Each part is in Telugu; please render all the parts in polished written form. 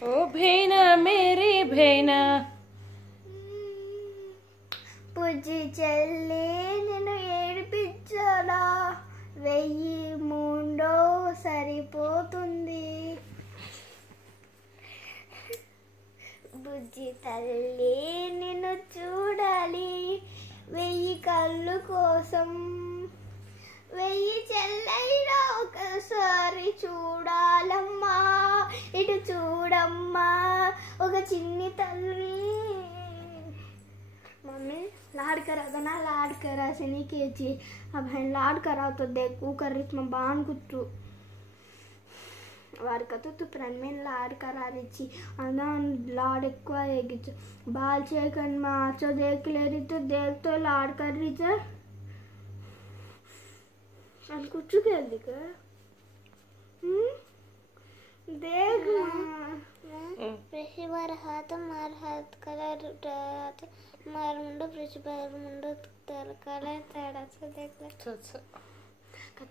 ओ भेना मेरी भेना పుజ్జి చెల్లి నిన్ను ఏడిపించాలా 1003 సరిపోతుంది బుజ్జి తల్లి నిన్ను చూడాలి 1000 కళ్ళు కోసం 1000 చెల్లైనా ఒకసారి చూడాలమ్మా ఇటు చూడమ్మా ఒక చిన్ని తల్లి मम्मी लाड करा बना लाड करा से नहीं केची अब है लाड करा तो देख वो कर रही मैं बांध कुछ वार का तो फ्रेंड में लाड करा रही थी अना लाड ఎక్కువ ఎగిచ్చు బాల్ చేయకన్ మాచో देख ले रही तो देख तो लाड कर रही थी अन कुछ कर दिखा देख बार हाथ मार हाथ कलर मार मुंडो प्रेस बार मुंडो कलर తేడా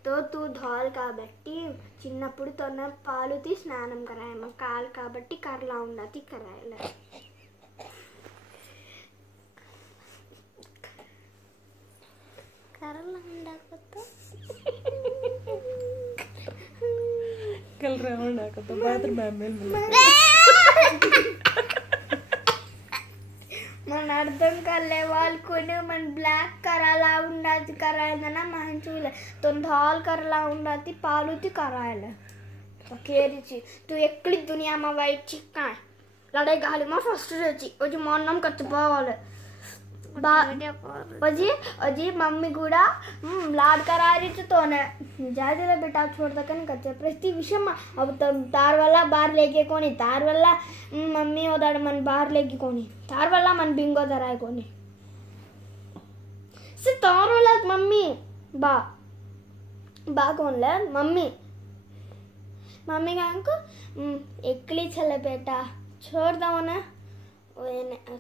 तो तू धौल కాబట్టి చిన్నప్పుడు తొన్న పాలు తీ స్నానం करायम काल కాబట్టి करला ఉండతి करायला करला ఉండకపోతే कल राउंड आका तो बाथरूम में मन अर्थम करले वाल कोने मन ब्लैक कराला ఉండతి करायना మంచుల तोंधाल करला ఉండతి पालुती करायला केरीची तू एकली दुनिया में वाइट चिक्का लड़ाई गाली में फर्स्ट रहची ओजी मोन्नम कच्च पावले अजी अजी मम्मी गुड़ा लाड करा रही थी तो ने जायदे बेटा छोड़ दकन कच्चे प्रति विषय में अब तब तार वाला बाहर लेके कोनी तार वाला मम्मी उधर मन बाहर लेके कोनी तार वाला मन बिंगो धराए कोनी से तार वाला मम्मी बा कौन ले मम्मी मम्मी का अंको एकली चले बेटा छोड़ दो ना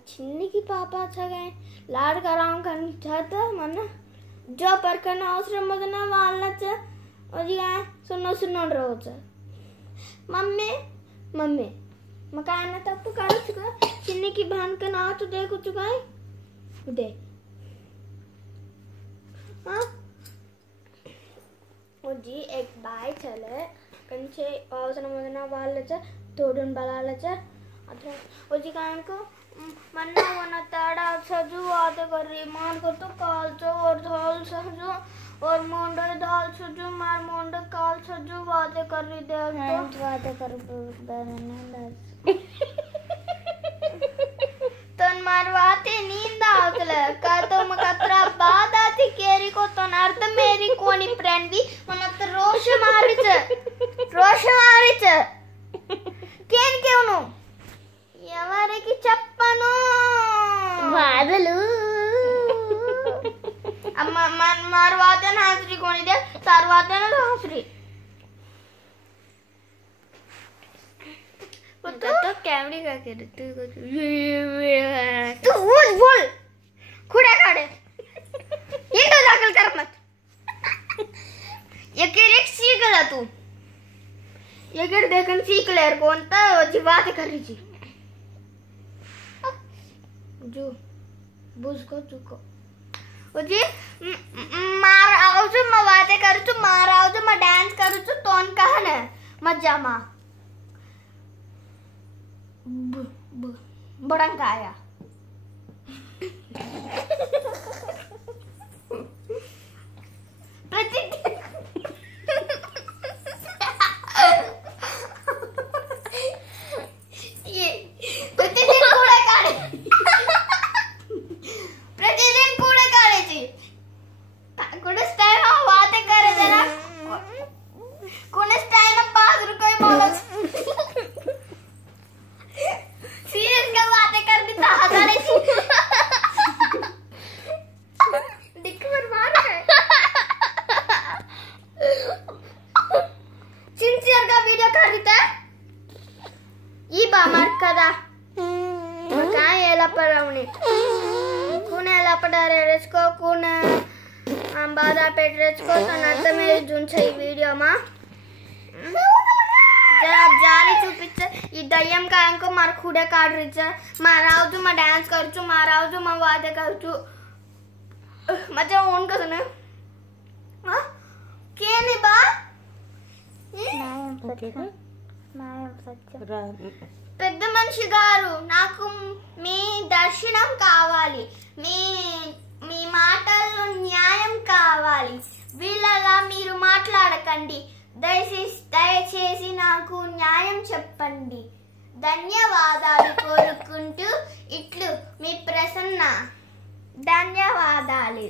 चिन्नी की पापा अच्छा गए लाड कराऊं कन चाहता मन जो पर करना అవసరం మొదన వాళ్ళచ్చ ఒదిగా సున్న రోజు मम्मी मम्मी मकान तप्पु काढुचुका चिन्नी की भान का नाव तो देखो चुका है दे हां ओजी एक बाय चले कंचे అవసరం మొదన వాళ్ళచ్చ తోడున్ బలాలచ్చ अथवा ओजी कान को मन्ना वना ताड़ा सजू आते कर रही मान को तो काल चो और धाल सजू और मोंडे धाल सजू मार मोंडे काल सजू वादे कर रही दे तो वादे कर बरना तन मारवाते नींद आवतले का तो मकतरा बाद आती केरी को तो अर्थ मेरी कोनी फ्रेंड भी मनत रोश मारिच केन केवनु ఎవరికి చెప్పను బాధలు అమ్మ మార్వాత నాస్రి కొనిదే తర్వాత నాస్రి तो कैमरे का कर तू बोल खुड़ा काड़े ये तो दाखल कर मत ये केरेक सीख ला तू ये कर देखन सीख ले कोणता बात कर रही थी जो बुझको चुको ओजी मार आओ जो मैं बातें करूँ तो मार आओ जो मैं डांस करूँ तो तोन कहाँ है मजा माँ बड़ंग आया కదా Palauni. Kuna la padare resko kuna ambada pedresko sanata mere jun chai video ma. जाली चुपिच ई दय्यम कांको मार खुडे काढरीच मारावतो मा डान्स करचो मारावतो मा वादे करचो मजा ओन कसने हां केने बा పెద్ద మనిషి గారు నాకు మీ దర్శనం కావాలి మీ మాటల్లో న్యాయం కావాలి వీళ్ళలా మీరు మాట్లాడకండి దయచేసి నాకు న్యాయం చెప్పండి ధన్యవాదాలు కోరుకుంటూ ఇట్లు మీ ప్రసన్న ధన్యవాదాలు